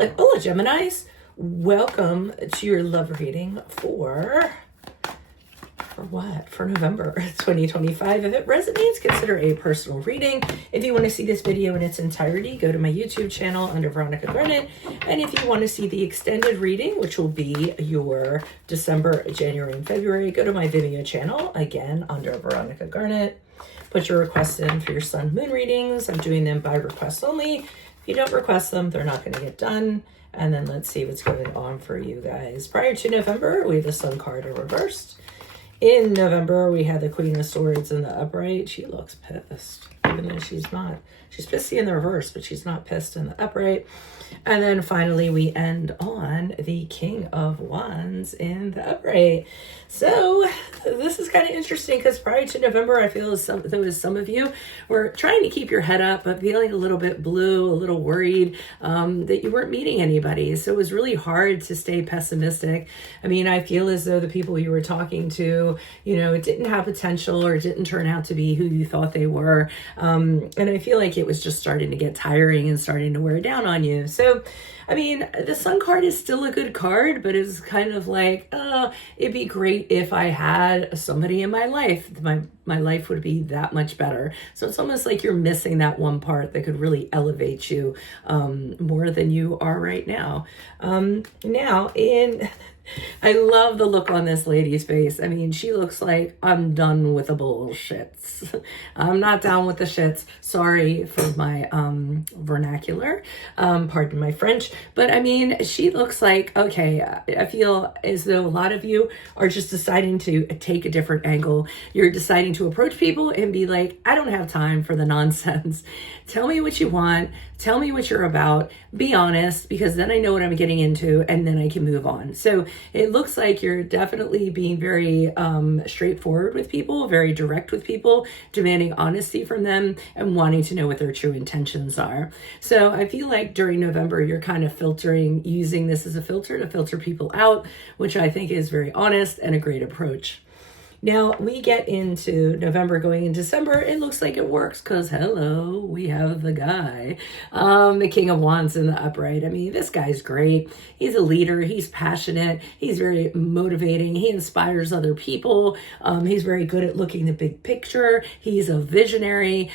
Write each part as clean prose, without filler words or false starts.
Hola, Geminis. Welcome to your love reading for what? For November 2025. If it resonates, consider a personal reading. If you want to see this video in its entirety, go to my YouTube channel under Veronica Garnet. And if you want to see the extended reading, which will be your December, January, and February, go to my Vimeo channel, again, under Veronica Garnet. Put your requests in for your sun moon readings. I'm doing them by request only. If you don't request them, they're not going to get done. And then let's see what's going on for you guys. Prior to November, we have the Sun card reversed. In November, we had the Queen of Swords in the upright. She looks pissed, even though she's not. She's pissy in the reverse, but she's not pissed in the upright. And then finally, we end on the King of Wands in the upright. So this is kind of interesting because prior to November, I feel as though some of you were trying to keep your head up, but feeling a little bit blue, a little worried that you weren't meeting anybody. So it was really hard to stay pessimistic. I mean, I feel as though the people you were talking to, you know, it didn't have potential or didn't turn out to be who you thought they were. And I feel like it was just starting to get tiring and starting to wear down on you. So, I mean, the Sun card is still a good card, but it's kind of like, it'd be great if I had somebody in my life. My life would be that much better. So it's almost like you're missing that one part that could really elevate you more than you are right now. I love the look on this lady's face. I mean, she looks like, I'm done with the bullshits. I'm not down with the shits. Sorry for my vernacular. Pardon my French. But I mean, she looks like, okay, I feel as though a lot of you are just deciding to take a different angle. You're deciding to approach people and be like, I don't have time for the nonsense. Tell me what you want. Tell me what you're about. Be honest, because then I know what I'm getting into and then I can move on. So it looks like you're definitely being very straightforward with people, very direct with people, demanding honesty from them and wanting to know what their true intentions are. So I feel like during November, you're kind of using this as a filter to filter people out, which I think is very honest and a great approach. Now we get into November going in December. It looks like it works because hello, we have the guy, the King of Wands in the upright. I mean, this guy's great. He's a leader. He's passionate. He's very motivating. He inspires other people. He's very good at looking the big picture. He's a visionary.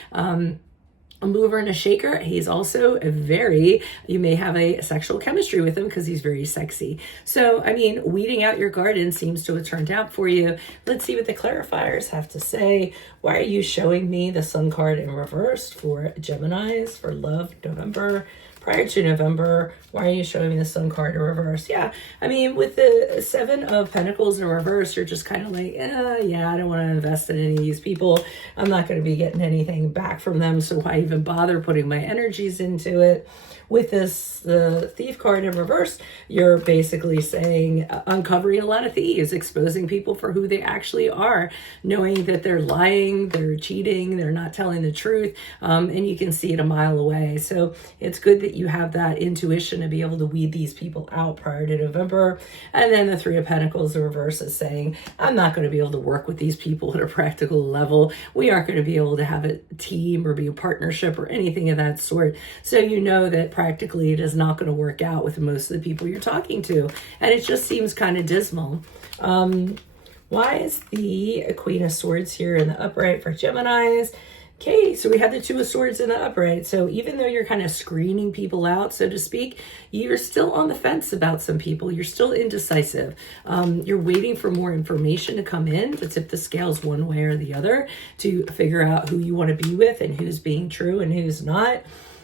A mover and a shaker. He's also you may have a sexual chemistry with him because he's very sexy. So, I mean, weeding out your garden seems to have turned out for you. Let's see what the clarifiers have to say. Why are you showing me the Sun card in reverse for Geminis for love November? Prior to November, why are you showing me the Sun card in reverse? Yeah, I mean, with the Seven of Pentacles in reverse, you're just kind of like, yeah, I don't want to invest in any of these people. I'm not going to be getting anything back from them, so why even bother putting my energies into it? With the Thief card in reverse, you're basically saying uncovering a lot of thieves, exposing people for who they actually are, knowing that they're lying, they're cheating, they're not telling the truth, and you can see it a mile away. So it's good that you have that intuition to be able to weed these people out prior to November. And then the Three of Pentacles in reverse is saying, I'm not going to be able to work with these people at a practical level. We aren't going to be able to have a team or be a partnership or anything of that sort. So you know that practically it is not going to work out with most of the people you're talking to. And it just seems kind of dismal. Why is the Queen of Swords here in the upright for Geminis? Okay, so we have the Two of Swords in the upright. So even though you're kind of screening people out, so to speak, you're still on the fence about some people. You're still indecisive. You're waiting for more information to come in to tip the scales one way or the other to figure out who you want to be with and who's being true and who's not.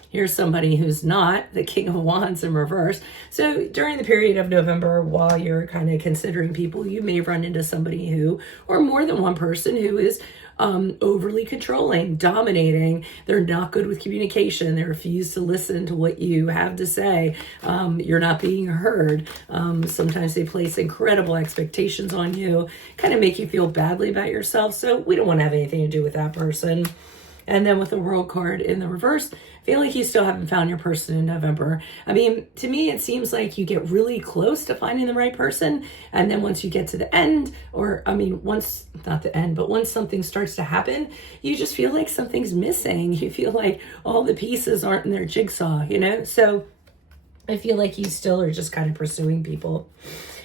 Here's somebody who's not the King of Wands in reverse. So during the period of November, while you're kind of considering people, you may run into somebody who, or more than one person who is overly controlling, dominating. They're not good with communication. They refuse to listen to what you have to say. You're not being heard. Sometimes they place incredible expectations on you, kind of make you feel badly about yourself. So we don't want to have anything to do with that person. And then with the World card in the reverse, I feel like you still haven't found your person in November. I mean, to me, it seems like you get really close to finding the right person. And then once you get to the end, or I mean, once, not the end, but once something starts to happen, you just feel like something's missing. You feel like all the pieces aren't in their jigsaw, you know? So I feel like you still are just kind of pursuing people.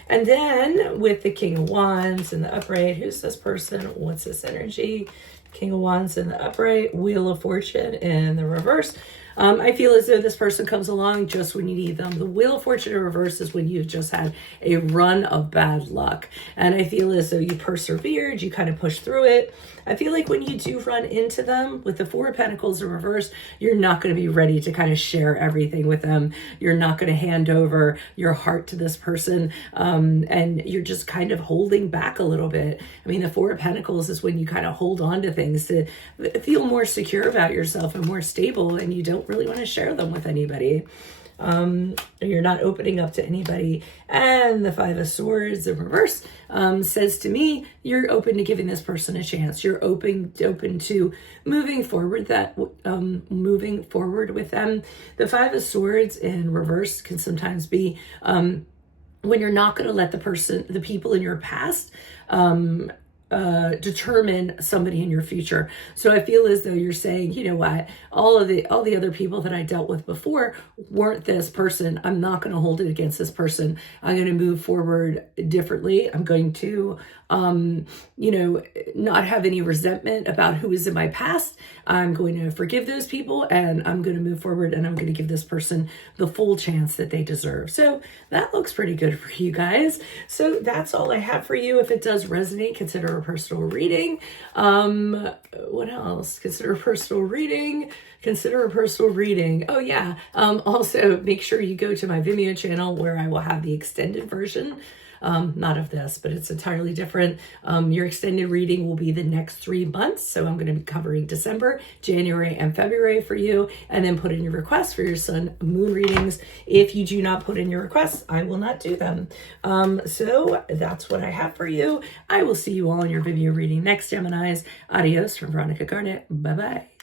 And then with the King of Wands in the upright, who's this person? What's this energy? King of Wands in the upright, Wheel of Fortune in the reverse. I feel as though this person comes along just when you need them. The Wheel of Fortune in reverse is when you've just had a run of bad luck. And I feel as though you persevered, you kind of pushed through it. I feel like when you do run into them with the Four of Pentacles in reverse, you're not going to be ready to kind of share everything with them. You're not going to hand over your heart to this person. And you're just kind of holding back a little bit. I mean, the Four of Pentacles is when you kind of hold on to things to feel more secure about yourself and more stable, and you don't really want to share them with anybody. You're not opening up to anybody. And the Five of Swords in reverse says to me, you're open to giving this person a chance. You're open to moving forward moving forward with them. The Five of Swords in reverse can sometimes be when you're not going to let the people in your past determine somebody in your future. So I feel as though you're saying, you know what, all the other people that I dealt with before weren't this person. I'm not going to hold it against this person. I'm going to move forward differently. I'm going to not have any resentment about who is in my past. I'm going to forgive those people, and I'm going to move forward, and I'm going to give this person the full chance that they deserve. So that looks pretty good for you guys. So that's all I have for you. If it does resonate, consider a personal reading. What else? Consider a personal reading. Oh yeah. Also make sure you go to my Vimeo channel where I will have the extended version. Not of this, but it's entirely different. Your extended reading will be the next 3 months. So I'm going to be covering December, January, and February for you, and then put in your requests for your sun, moon readings. If you do not put in your requests, I will not do them. So that's what I have for you. I will see you all in your Vimeo reading next, Geminis. Adios from Veronica Garnett. Bye-bye.